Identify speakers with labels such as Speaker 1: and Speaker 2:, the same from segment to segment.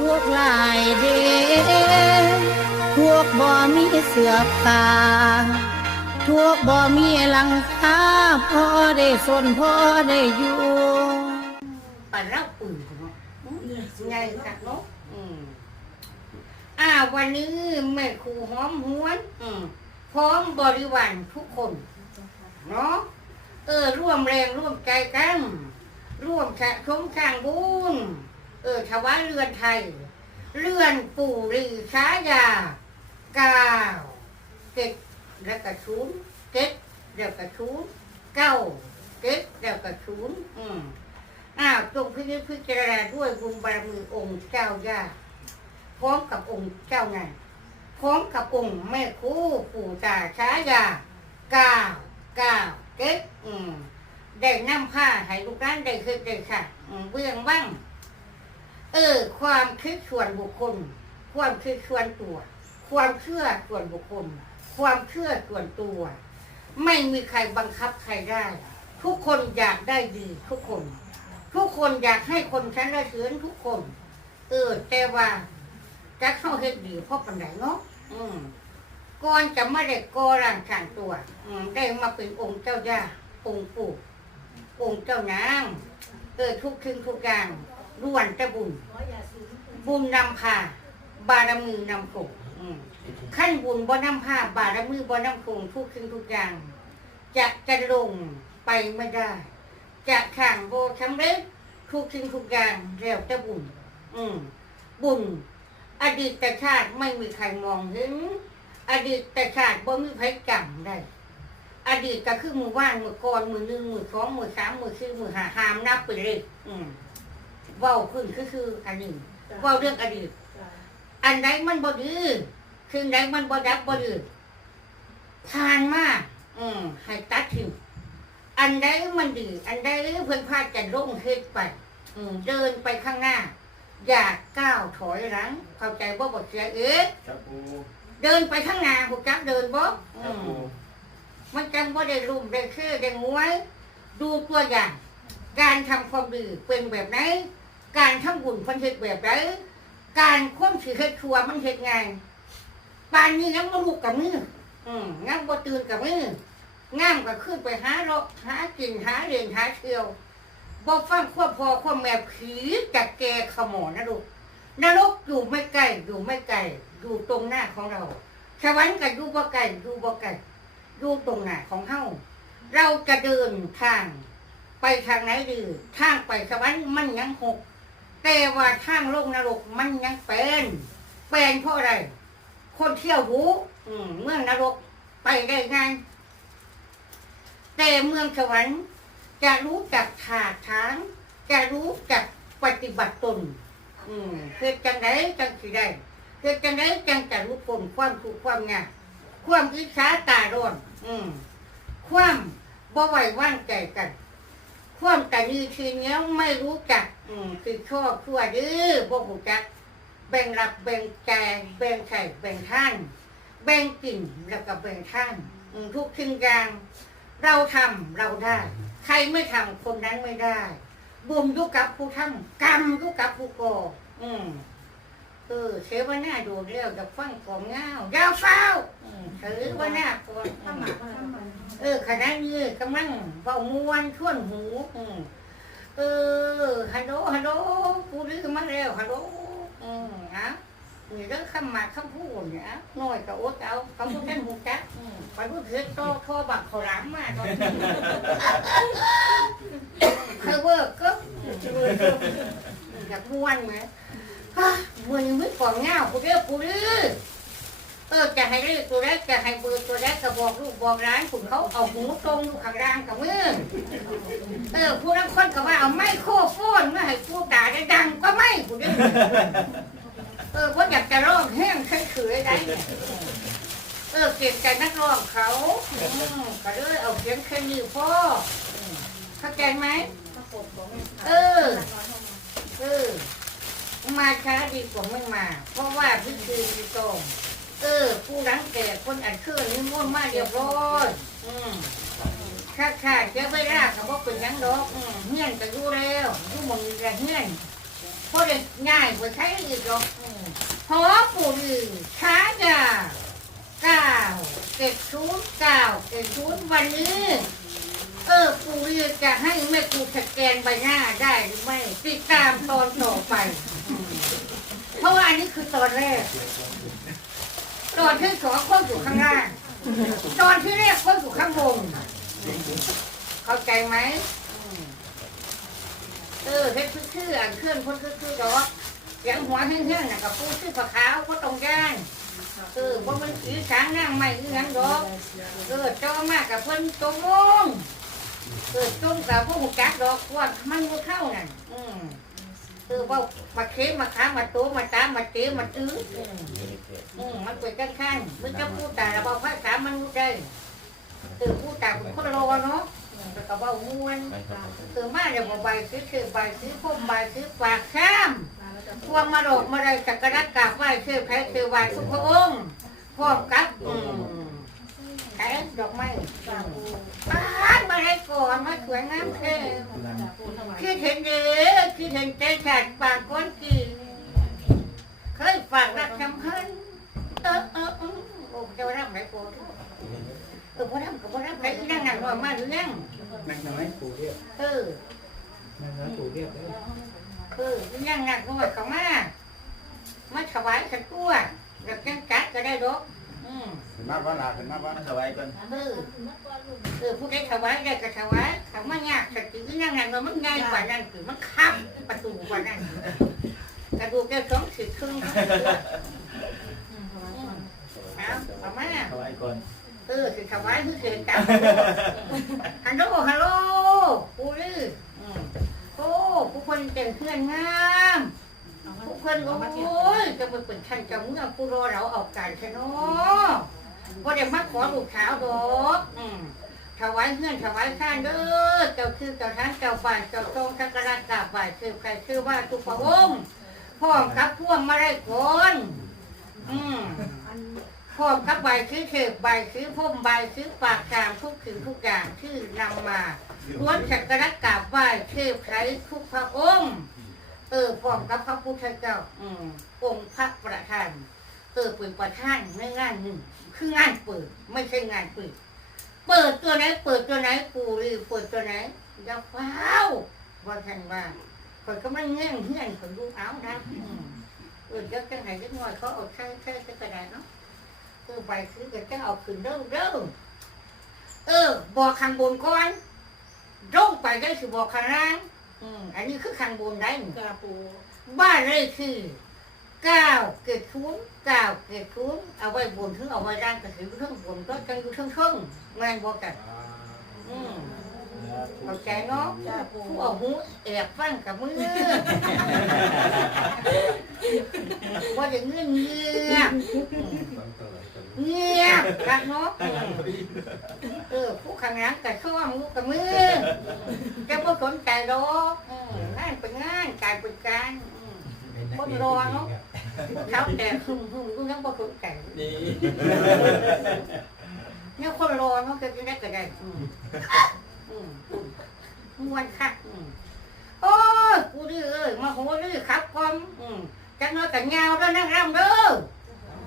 Speaker 1: ทุกลายเดทุกบ่มีเสือผ้าทุกบ่มีหลังคาพอได้สนพอได้อยู่
Speaker 2: ปลาเล่าปืนของเนาไงกักเนาะอืมอ่าวันนี้แม่ครูหอมหวน อืมพร้อมบริวารทุกคนเนาะเออร่วมแรงร่วมใจกัน ร่วมสะสมสร้างบุญ เออถวายเรือนไทย เรือนปู่รีชายาเก้าเจ็ดแล้วก็ศูนย์เจ็ดแล้วก็ศูนย์เก้าเจ็ดแล้วก็ศูนย์อืมอ้าวจงพิจิตพิจารณาด้วยบุญบารมีองค์เจ้าย่าพร้อมกับองค์เจ้านายพร้อมกับองค์แม่ครูปู่ตาช้ายาเก้าเก้าเจ็ดอืมได้นำผ้าให้ลูกร้านได้คือได้ค่ะอืมเบื้องบ้าง เออ ความคิดส่วนบุคคล ความคิดส่วนตัว ความเชื่อส่วนบุคคล ความเชื่อส่วนตัว ไม่มีใครบังคับใครได้ ทุกคนอยากได้ดีทุกคน ทุกคนอยากให้คนชั้นละเสือนทุกคน เออ แต่ว่าจะเข้าเฮ็ดดีเพราะปัญหนเนาะอืมก่อนจะไม่ได้ก่อร่างสร้างตัว อืมได้มาเป็นองค์เจ้าย่าองค์ปู่องค์เจ้านางเออทุกทิ้งทุกอย่าง ล้วนแต่บุญ บุญนำพา บารมีนำส่งขั้นบุญบ่นำพา บารมีบ่นำส่งทุกทิ้งทุกอย่าง จะจะลงไปไม่ได้ จะข่างโบสำเร็จทุกสิ่งทุกอย่างแล้วจะบุญ อืม บุญ อดีตชาติไม่มีใครมองเห็น อดีตชาติบ่มีใครจำได้อดีตก็คือมือว่างมือก่อนมือหนึ่งมือสองมือสามมือสี่มือห้าหามนับไปเลยอืม เว้าขึ้นก็คืออันหนึ่งเว้าเรื่องอดีตอันใดมันบ่ดีคือใดมันบ่ดับบ่ดีผ่านมาอืมให้ตัดทิ้งอันใดมันดีอันใดเพื่อนพาจะลงเฮ็ดไป อืมเดินไปข้างหน้า อย่าก้าวถอยหลัง เข้าใจบ่บ่เสียเอ๊ะ
Speaker 3: ครับปู
Speaker 2: เดินไปข้างหน้าหูจักเดินบ่
Speaker 3: ค
Speaker 2: อื
Speaker 3: รับ
Speaker 2: ม
Speaker 3: ปู
Speaker 2: มันจำว่าได้รุ่มได้ชื่อได้งวย ดูตัวอย่าง การทำความดีเป็นแบบไหน การทำบุญเพันเฮ็ดแบบไหนการคว่ำสิเฮ็ดชัวมันเฮ็ดไงปานนี้ยังบ่ลุกกับมืออืมงั้นบ่ตื่นกับมืองามก็ขึ้นไปหาเลาหากินหาเรียนหาเที่ยวบ่ฟังควบพอควบแม่ผีจักแกขโมยนะลูกนรกอยู่ไม่ไกลอยู่ไม่ไกลอยู่ตรงหน้าของเราสวรรค์ก็อยู่บ่ไกลอยู่บ่ไกลอยู่ตรงหน้าของเฮาเราจะเดินทาง ไปทางไหนดีทางไปสวรรค์มันยังหก แต่ว่าทางโลงนรกมันยังเป็นเป็นเพราะอะไร คนเที่ยวหูอืมเมืองนรกไปได้ไงแต่เมืองสวรรค์จะรู้จักถาทาง จะรู้จักปฏิบัติตนอืมเพื่อจังไดจังสิได้เพื่อจังไดจังจะรู้ผลความถูกความงามความอิจฉาตาร้อนอืมความบ่ไหว้วางใจกัน ความแต่นีทีเนี้ยไม่รู้จัก อืมคือชอบชั่วดื้อบ่หูจักแบ่งรับแบ่งแจงแบ่งไข่แบ่งท่านแบ่งกลิ่นแล้วก็แบ่งท่านอืมทุกสิ่งอย่างเราทำเราได้ ใครไม่ทำคนนั้นไม่ได้บุญอยุกับผู้ทำกรรมอยุกับผู้ก่ออืมเออเสวนาดูเร็วจะฟังของเงายาวเฝ้าอืมถือว่าหน้าก่อนเออขณะนี้กำลังเบามวนช่วนหูอืมเออ ฮัลโหลฮัลโหลกูรื้อมาแล้วฮัลโหลอืมอะนี่เรื่องคำมาคำพูดเนี่ยอะน้อยกับโอ๊ตเอาคำพูดนั่นหูจักอืมไปพูดเถิดโตโทรบักเขาหล้ำมาตอนนี้เคยเวิร์กก็อยากม้วนไหมฮะมือนี้ไม่ก่อนเงากูเรียกกูรื้อ เออจะให้เรียกตัวแรกจะให้เบอร์ตัวแรกก็บอกลูกบอกร้านคุณเขาเอาหูตรงอยู่ข้างล่างกับมือเออผู้นั้นคนก็ว่าเอาไม้โครโฟนมาให้ผู้ด่าได้ดังก็ไม่คุณเด้อเออว่าอยากจะร้องแห้งเฉยๆได้เนี่ยเออเก็บใจนักร้องเขาอืมก็เลยเอาเสียงแค่นี้พ่อเข้าใจไหมเออเออมาช้าดีกว่าไม่มา เพราะว่าพิธีมีตรง เออ ผู้รังแก่คนอันเชื่อนี่มุ่นมาเรียบร้อยอืมข้าข้าเจ้าไปรากกับว่าเป็นหยังดอกอืมเฮียนก็อยู่แล้วอยู่หมองนี้ก็เฮียนพอเด็กง่ายกว่าใช้อีกหรอกอืมหอปู่ลือช้ายาเก้าเจ็ดศูนย์เก้าเจ็ดศูนย์วันนี้ เออปู่ลือจะให้แม่กูสแกนใบหน้าได้หรือไม่ติดตามตอนต่อไป เพราะว่าอันนี้คือตอนแรก ตอนที่สองคนอยู่ข้างล่าง ตอนที่แรกคนอยู่ข้างบน เข้าใจไหม เออเฮ็ดคือคืออ่านเคลื่อนคนคือคือดอกเสียงหัวแห้งๆน่ะกับผู้ชื่อผ้าขาวก็ตรงย่านเออเพรามันสีสางนั่งไม่เอื้อนดอกเออเจ้ามากกับเพิ่นตรงงเออจมกับพวกหูจักดอกว่ามันงูเข้านั่นอืม เออว่ามาเค็มมาค้ามาโตมาตามมาเตะมาตื้ออืมอืมมันเป็นกันข้างมันจะพูดแต่ละบอกภาษามันรู้ได้เออพูดแต่คนรอเนาะแต่ก็ว่าม่วนคือมาเดี๋ยวบอกใบซื้อคือใบซื้อพุ่มใบซื้อปากข้ามพวงมาดอกมาได้สักการะกราบไหว้ชื่อแพ้ชื่อไหว้ทุกพระองค์พร้อมกับอืม แพ้ดอกไม้ปามาให้ก่อนมาสวยงามเท่คือเห็นเด้อคือเห็นใจขาดปากก้นกีเคยฝากรักสำคัญเออเออเออโอ้จะว่าทำไรโกรธเออพ่อทำกับพ่อทำไรอีนั่งนั่งว่ามาหรือยัง
Speaker 3: นั่งน้อยปู่เรียก
Speaker 2: เออ
Speaker 3: นั่งน้อยปู่เรียกได้
Speaker 2: คือยังงักนวดก็มามาถวายสักตัวแล้วจังจัดก็ได้ดอก อืม
Speaker 3: ขึ้นมาบ้านลาขึ้นมาบ้านสบายก่อน
Speaker 2: เออเออผู้ใดถวายได้ก็ถวายถามว่ายากสักทียังงักมันง่ายกว่านั้นคือมันคับประตูกว่านั้นกระดูกได้สองสิบครึ่งเอาเอามา
Speaker 3: สบายก่อน
Speaker 2: เออสิถวายคือเสียงจับฮัลโหลฮัลโหลปูลืออืมโอ้ผู้คนแต่งเครื่องงา มทุกคนโอ้ยจะมาเป็นท่านเจะเมื่อผู้รอเราเอาการชะเนาะก็ได้มาขอลูกสาวดอกอืมถวายเพื่อนถวายข้านเด้อเจ้าคือเจ้าท่านเจ้าบ้านเจ้าทรงสักการะกราบไหว้คือใครคือว่าทุกพระองค์พร้อมกับพวงมาได้ผลอืมพร้อมกับใบซื้อเถิบใบซื้อพุ่มใบซื้อปากกามทุกสิ่งทุกอย่างที่นำมาล้วนสักการะกราบไหว้เทพไทยทุกพระองค์ เออพร้อมกับพระพุทธเจ้า อืมองค์พระประธาน เออเป็นประธานในงานหนึ่งคืองานเปิด ไม่ใช่งานปิด เปิดตัวไหน เปิดตัวไหนปูรีเปิดตัวไหนอย่าเฝ้าวว่าท่านว่าคนก็ไม่เงี้ยเงี้ยคนดูเอานะอืมเออเดี๋ยวจังไหนจังหน่อยเขาเอาใช้ใช้ใช้กระดาษเนาะเออใบซื้อก็จะเอาขึ้นเด้อเด้อเออบอกข้างบนก่อนร่งไปได้สิบอกข้างล่าง อืมอันนี้คือข้างบนได้หนึ่ง
Speaker 4: กระปู
Speaker 2: บ้านเลขที่เก้าเกิดทุนเก้าเกิดทุนเอาไว้บนถึงเอาไว้ร่างกระถือเครื่องบนก็จังอยู่เครื่องเครื่องแม่นบอกกัน อืมเข้าใจเนาะ
Speaker 4: กระปู
Speaker 2: ผู้เอาหูแอบฟังกับมือว่าจะเงื่อนเงียบ เงียบกันเนาะเออผู้ข้างหลังกับช่วงลูกกับมือจะไม่สนใจหรอกอืมงานเป็นงานการเป็นการอืม คนรอเนาะเขาแต่หึ่มหึ่มกูยังบ่สนใจ
Speaker 3: ดี
Speaker 2: เนี่ยคนรอเนาะจะได้ก็ได้อืมอืมมวนคักอืมโอ้ยกูดื้อเอ้ยมาโหดื้อครับพร้อมอืมจักหน้อยกันยาวแล้วนั่งรำเด้อ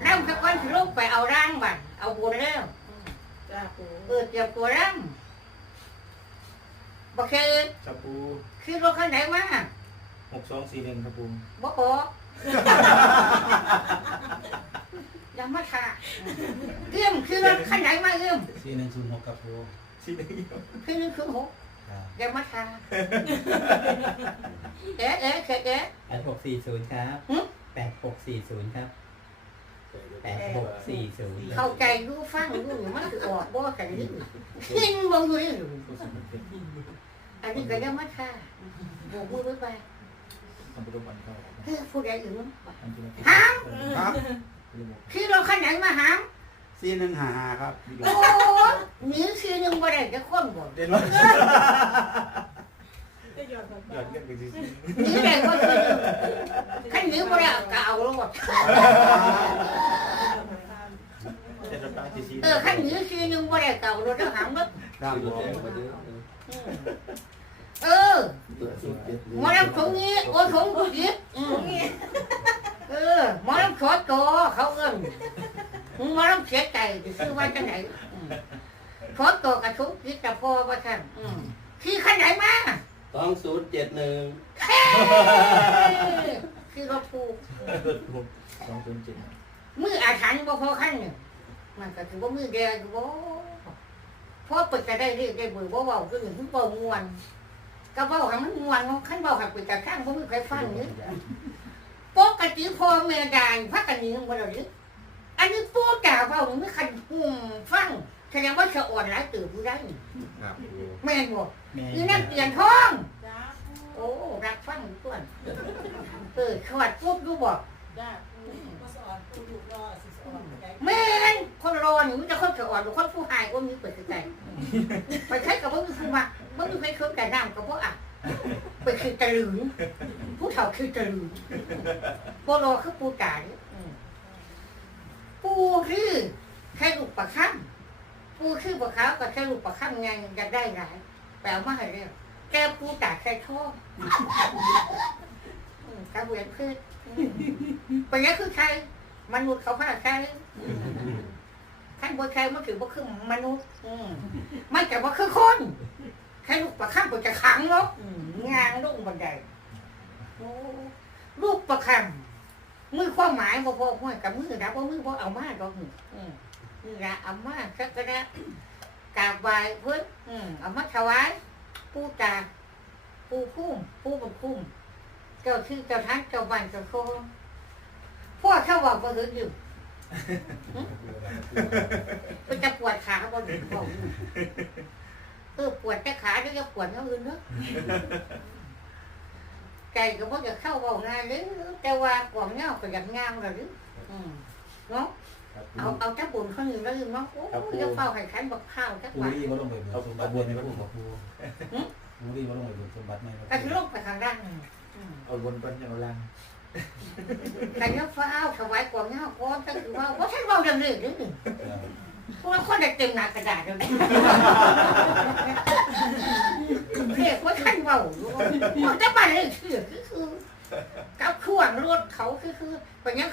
Speaker 2: รำสักวันสิลูกไปเอาร่างบัดเอาบุญแล้วอืม
Speaker 4: กระปู
Speaker 2: เออเตรียมตัวรำบ่เคย
Speaker 3: ครับปู
Speaker 2: คือรถคันไหนมา
Speaker 3: หกสองสี่หนึ่งครับปู
Speaker 2: บ่บอกอย่ามาท่าเอื้อมคือรถคันไหนมาเอื้อม
Speaker 3: สี่หนึ่งศูนย์หกครับปูสี่หนึ่ง
Speaker 2: คือหนึ่งคือหกอย่ามาท่าเอ๊ะเอ๊ะเอ๊ะเอ๊ะ
Speaker 5: แปดหกสี่ศูนย์ครับ
Speaker 2: หึ
Speaker 5: แปดหกสี่ศูนย์ครับ แปดหกสี่ศูนย์
Speaker 2: เข้าใจรู้ฟังรู้มันคือออกบ่กันนี่ขึ้นบ่อยู่นี่อันนี้ก็อย่ามาท่าโบกมือไว้ไป
Speaker 3: ทำประตูบันเข้า
Speaker 2: เฮ้ยผู้ใดอื่นมั้ง
Speaker 3: ทำจุด
Speaker 2: หาม
Speaker 6: ครับ
Speaker 2: คือรถคันไหนมาหาม
Speaker 6: สี่หนึ่งหาหาครับ
Speaker 2: โอ้หนีคือหนึ่งบ่ได้จะคนบ่
Speaker 3: เด่นว่า
Speaker 4: จะหยอดแบบ
Speaker 3: หยอดเงินไปซื้อ
Speaker 2: นี่แหละก็คือขั้นนิ้วบ่ได้ก็เอาลง
Speaker 3: ก่อนจะสตาร์ทซี
Speaker 2: เออขั้นนิ้ซีนึงบ่ได้ก็เลงแล้ห่ามบอกเออมอลง
Speaker 6: นี้โอ้ยขงนี้
Speaker 2: เออหมอลำขอโตเขาเอิ้นมึงลำเสียใจซื้อว่าจังไหนขอโตกับทุกจีจะพอว่าทนที่ขนไหมา
Speaker 4: สองศูนย์เจ็ดหนึ่ง
Speaker 2: เอ้ยคือเขาผูก
Speaker 3: สองศูนย์เจ็ด
Speaker 2: มืออาถรรพ์บ่พอขั้นหนึ่งมันก็ถือว่ามือแดงอยู่บ่เพราะเปิดจะได้เรียกได้เบื่อบ่เว้าคือหนึ่งคือเบามวนก็เว้าให้มันมวนเนาะขั้นเว้าให้เปิดกระข้างบ่มีใครฟังนี่ปกติพ่อแม่ด่านพักกันนี้บ่ได้หรืออันนี้ปู่ด่าเว้ามันไม่คันหุ่มฟังแสดงว่าสะอ่อนหลายตื่นผู้ได้นี่
Speaker 4: ครับปู
Speaker 2: แม่นบ่
Speaker 5: แม่
Speaker 2: นี่นั่นเปลี่ยนทองโอ้รักฟังอยู่ตัวเออขวัดปุ๊บดูบอก
Speaker 6: จ้าปูก็สอนปูดูรอสิสอนใจ
Speaker 2: แม่นคนรอนี่มันจะคนเสียอ่อนหรือคนผู้หายก็มีเปิดใจไปใช้กับว่ามีผู้มาว่ามีใครเคยแต่น้ำกับพวกอะไปคือตะลึงผู้เฒ่าคือตะลึงโปโลคือปูตานี่อืมปูคือแค่ลูกประคัำปูคือปลาขาวกับแค่ลูกประคัำไงอยากได้หลาย แปลมาให้เรียกแกปูตาใส่ท่ออืมกระเวียนพืชอืมเป็นยังคือใครมนุษย์เขาพาใครท่านบนใครมันถือว่าคือมนุษย์อืมมันแต่ว่าคือคนแค่ลูกประคำก็จะขังเนาะอืมงานลงบันไดโอ้ลูกประคำมือความหมายบ่พอห้วยกับมือนะว่ามือบ่เอามาดอกนี่อืมนี่ละเอามาสักกระนะ กราบไหว้เพิ่นอืมเอามาถวายปู่ตาปู่พุ่มปู่บุญคุ้มเจ้าชื่อเจ้าทันเจ้าบ้านเจ้าโคพ่อเจ้าบอกว่าเหินอยู่มันจะปวดขาบนบอกเออปวดแต่ขาแล้วจะปวดอย่างอื่นเนาะใจก็บ่จะเข้าเบาง่ายเลยแต่ว่ากวางเงาก็อยากงามเลยดิอืมเนาะ
Speaker 3: ครับ
Speaker 2: เอาเอาจับบุญเขาหนึ่งแล้วลืมเนาะโอ้ยจะเฝ้าให้ขันบักข้าวจัก
Speaker 7: ปู
Speaker 2: วัน
Speaker 7: รีว่าลงไปเบิกสมบัติในพระองค์ปูปูรีว่าลงไปเบิกสมบัติในพระ
Speaker 2: กระ
Speaker 7: อง
Speaker 2: ชิ
Speaker 7: ค์
Speaker 2: ลงไปทางด้านหนึ่งอืม
Speaker 3: เอาบนก้อนยังเอาล่าง
Speaker 2: แต่เนี่ยเฝ้าถวายกวางเงาก้อนก็คือว่าว่าฉันเบาอย่างนี้ดิพวกคนได้เต็มหน้ากระดาษเลยเรียกว่าท่านเบาอยู่ว่าจะไปเลยคือคือกับข่วงรถเขาคือคือเป็นยัง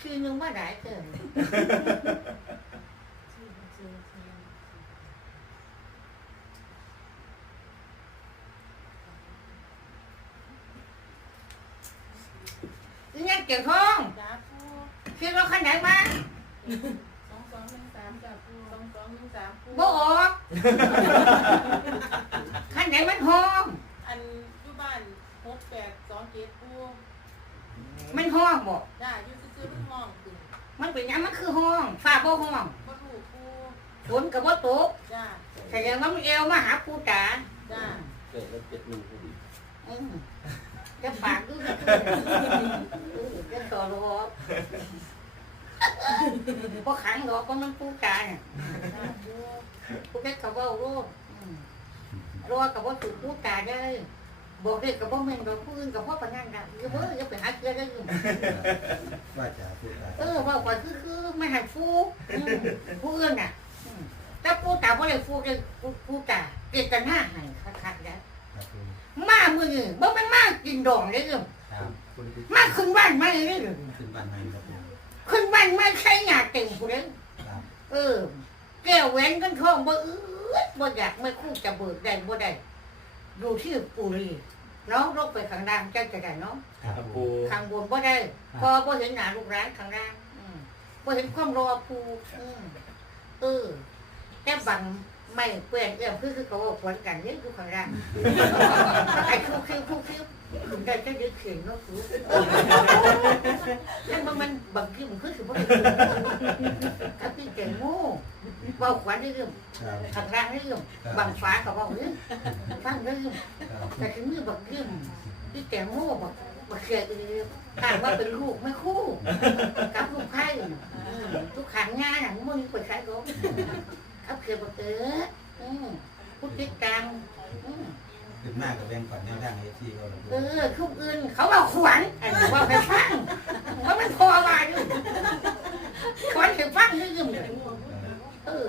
Speaker 2: คือพากันเอาชื่อนึงมาได้เกินนี่เกี่ยวทอง
Speaker 6: จ้าปู
Speaker 2: คิดว่าขันไหนมา
Speaker 6: สองสองหนึ่งสามจ้าปูสองสองหนึ่งสามปู
Speaker 2: บ่ออกขันไหนมันห้อง
Speaker 6: อันอยู่บ้านหกแปดสองเจ็ดปู
Speaker 2: มันห้องบ่
Speaker 6: จ้าอยู่ซื้อๆมันห้องตึง
Speaker 2: มันเป็นหยังมันคือห้องฟ้าบ่ห้อง
Speaker 6: ก็ถูกปู
Speaker 2: ฝนกับบ่ตก
Speaker 6: จ้า
Speaker 2: แสดงว่ามันเอวมาหาปูตา
Speaker 6: จ้า
Speaker 4: เกิดแล้วเจ็ดหนึ่งพอดี
Speaker 2: อืมจะปากดูจะจะต่อรอพอขังรอก็มันปูตาเนี่ย
Speaker 6: จ้าปู
Speaker 2: ปูแค่กับว่าโรครอกับว่าถูกปูตาได้ บอกเด็กกับว่าแม่นกับผู้อื่นกับพ่อปานนั่นได้อย่าเบ้ออย่าไปหาเกลือได้อยู่
Speaker 7: ว่าจะพูดได้
Speaker 2: เออว่าก่อนคือคือไม่ให้ฟูอืมผู้อื่นน่ะอืมแต่ปูตาบ่ได้ฟูเลยปูปูตาเกตนาให้คักๆได้
Speaker 7: ครับปู
Speaker 2: มามือนี่บ่แม่นมากินดองเลยเด้อ
Speaker 7: ครับ
Speaker 2: มาขึ้นบ้านไม่เลยเด้อ
Speaker 7: ขึ้นบ้านใหม่ครับปู
Speaker 2: ขึ้นบ้านไม่ใช่หยาเต็มผู้เด้อ
Speaker 7: ครับ
Speaker 2: เออแก้วแหวนกันทองบ่อื้อบ่อยากไม่คู่จะเบิกได้บ่ได้ อยู่ที่ปุรีน้องลงไปข้างล่างจังจะได้เนาะ
Speaker 7: ครับ
Speaker 3: ครับ
Speaker 7: ปู
Speaker 3: ปู
Speaker 2: ข้างบนบ่ได้ พอบ่เห็นหน้าลูกร้านข้างล่างอืมบ่เห็นความรอภูอืมเออแต่บังไม่เปื้อนเอื้อมคือคือเขาบอกควรกันนี่คือข้างล่างไอ้คู่คิวคู่คิวถึงได้จะยึดเขียนเนาะคือนั่นมันมันบังคิวมันคือสิบ่ได้ถ้าพี่เก่งโง่ เว้าขวัญได้เรื่อง
Speaker 7: ครับ
Speaker 2: ข้างล่างได้เรื่องบังฟ้าก็เว้าเรื่องฟังได้เรื่อง
Speaker 7: ครับ
Speaker 2: แต่ถึงมือบักเรื่องพี่แตงโมบักบักเสียอือถามว่าเป็นลูกไม่คู่กับลูกไพ่อืมทุกขังงานหนังมึงเปิดขายรถครับเสียบักเอออืมพูดติดตามอืม
Speaker 7: ขึ้นมากกับแบงก่อนแนวทางไอทีก็หลวง
Speaker 2: เอ
Speaker 7: ปู
Speaker 2: อทุกอื่นเขาเอาขวัญอันนี้ว่าไปฟังว่ามันพอมาอยู่ขวัญถึงฟังนี่ยืมเออ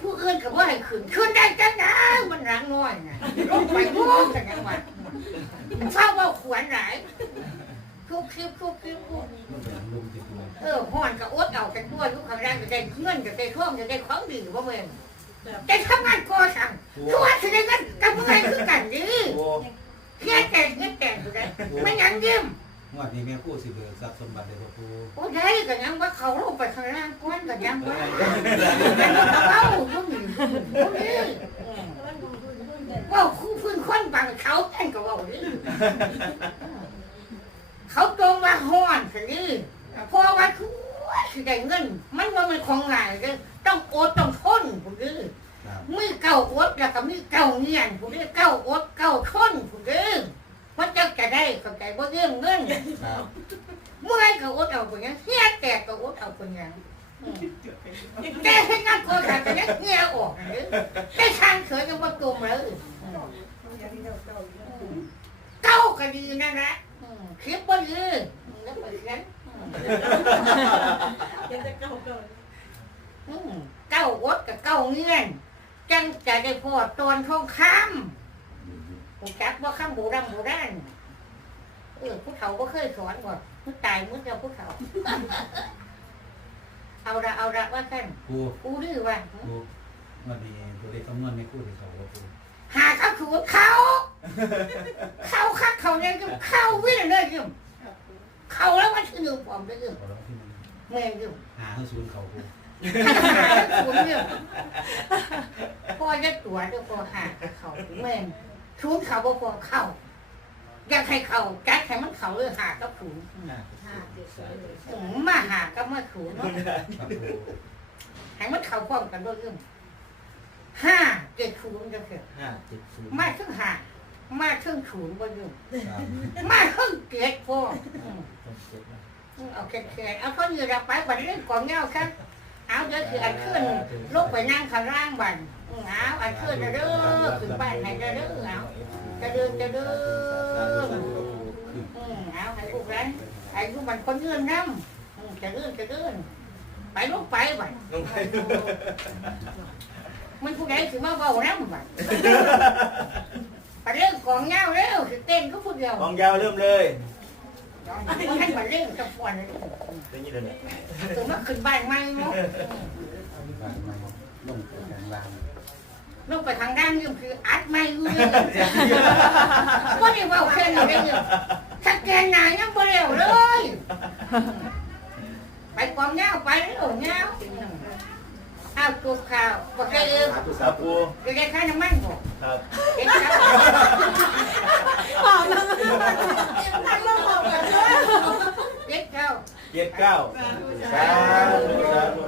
Speaker 2: ผู้อื่นก็ว่าให้ขึ้นขึ้นได้จังนะมันรังน้ อยนะลงไปรู้กันยังไงเฝ้าว่าขวนหลายคุกคิบคุกคิบคุก
Speaker 7: มันเป็นลมติดตัว
Speaker 2: เออห่อนกับอดเอากันด้วยทุกครั้งแรกจะได้เงินจะได้ท่องจะได้ของดีว่าเมืองจะทำงานก่อสั่งตัวจะได้เงินกับเมื่อคือกันดิ
Speaker 3: โอ้
Speaker 2: เงี้ยแต่เงี้ยแต่สุดเลยไม่ยังยิ้ม
Speaker 7: งวดนี้แม่กู้สิเบิกทรัพย์สมบัติได้บ่ปู
Speaker 2: โอ้ได้ก็ยังว่าเขาลงไปข้างล่างก้อนก็ยังว่าแต่เราเล่าต้องมีว่าคู่พื้นคน บางเขาแต่งก็ว่าดิเขาโจมว่าห่อนสิพอว่าคือสิได้เงิน มันว่ามันของง่ายเลยต้องอดต้องทนผมดิ
Speaker 7: ครับ
Speaker 2: มือเก่าอดแล้วก็มือเก่าเงียนผมดิเก่าอดเก่าทนผมดิมันจะจะได้เข้าใจว่าเรื่องเงิน
Speaker 7: ครับ
Speaker 2: เมื่อไรก็อดเอาคนยังเฮียแตกก็อดเอาคนยังแกให้งานโกขาดก็ยังเฮียออกหรือแกช่างเฉยยังว่ากลมเลยเก้าก็ ดีนั่นแหละคลิปว่ดีแล้วไปเขียน
Speaker 6: ยังจะเก่าเก่า
Speaker 2: เก้าอดกับเก้าเงียนจังจะได้พอตอนทองคำผมจักว่าข้ามโบราณโบราณเออผู้เฒ่าก็เคยสอนก่อนผู้ตายมึงจะผู้เฒ่า เอาละเอาละว่าท่าน
Speaker 7: ปู
Speaker 2: กูดื้อว่า
Speaker 7: ปูงวดนี้ตัวเลขคำนวณแม่กู้ที่เขาบ่ปู
Speaker 2: หาเขาถูกเขา เขาคักเขาเนี่ยยุ่งเขาวิ่งเลยยุ่งเขาแล้วมันชื่อหนึ่งปลอมเลยยุ่ง
Speaker 7: ขอร้องที่มัน
Speaker 2: แม่ยุ่ง
Speaker 7: หาให้ศูนย์เขาปู
Speaker 2: หาศูนย์ยุ่งพ่อจะตัวเดี๋ยวพ่อหาเขาแม่ศูนย์เขาบ่พอเขาอยากให้เขาจัดให้มันเขาเลยหากับศูนย์
Speaker 6: ห้าเจ็ดศูนย์เลย
Speaker 2: อืมมาหากับมาศูนย์เนาะ
Speaker 7: ครับปู
Speaker 2: ให้มันเขาพร้อมกันด้วยยุ่งห้าเจ็ดศูนย์จะเกิด
Speaker 3: ห้าเจ็ดศูนย์
Speaker 2: มาถึงหา มาถึงศูนย์บ่ยุ่ง
Speaker 7: ครับ
Speaker 2: มาถึงเกตพ่ออืม
Speaker 3: ต้องเจ็ดนะ
Speaker 2: เอาแขนเอาคนอยู่เราไปบันเรื่องกองเงาครับเอาเดี๋ยวคืออันขึ้นลูกไปนั่งข้างล่างบันอืมเอาอันขึ้นเด้อขึ้นบ้านให้เด้อเด้อเอาจะเดินจะเดินอืมเอาให้พวกนั้นให้พวกมันคนเงื่อนน้ำอืมจะเดินจะเดินไปลูกไปบัน
Speaker 3: ลงไป
Speaker 2: มันผู้ใดถือมาเบาน้ำบัน ไปเรื่องกองเงาเร็วสิเต้นก็พูดเดียว
Speaker 3: กองยาวเริ่มเลย
Speaker 2: มันให้มาเรื่องกับฟอนเลย
Speaker 3: เป็นยี่เดือนเนี่ย
Speaker 2: ถึงมาขึ้นบ้านใหม่เนาะ
Speaker 7: บางมาลงไปกลางล่าง
Speaker 2: ลงไปทางด้านนี่คืออัดไม่รู้เลยว่าได้ว่าแค่นี้ได้เนี่ยสแกนไหนยังบ่เร็วเลย ไปกองเงาไปเร็วเงาอ้าวตัวข่าวบอกได้เออ
Speaker 3: ครับปู
Speaker 2: จะได้ค่าน้ำมันบอก
Speaker 3: ครับ
Speaker 2: เด็กครับ
Speaker 6: นั่งลงบอกกันด้วย
Speaker 2: เด็กเจ้า
Speaker 3: เจ็ดเก้าสาธุสาธุ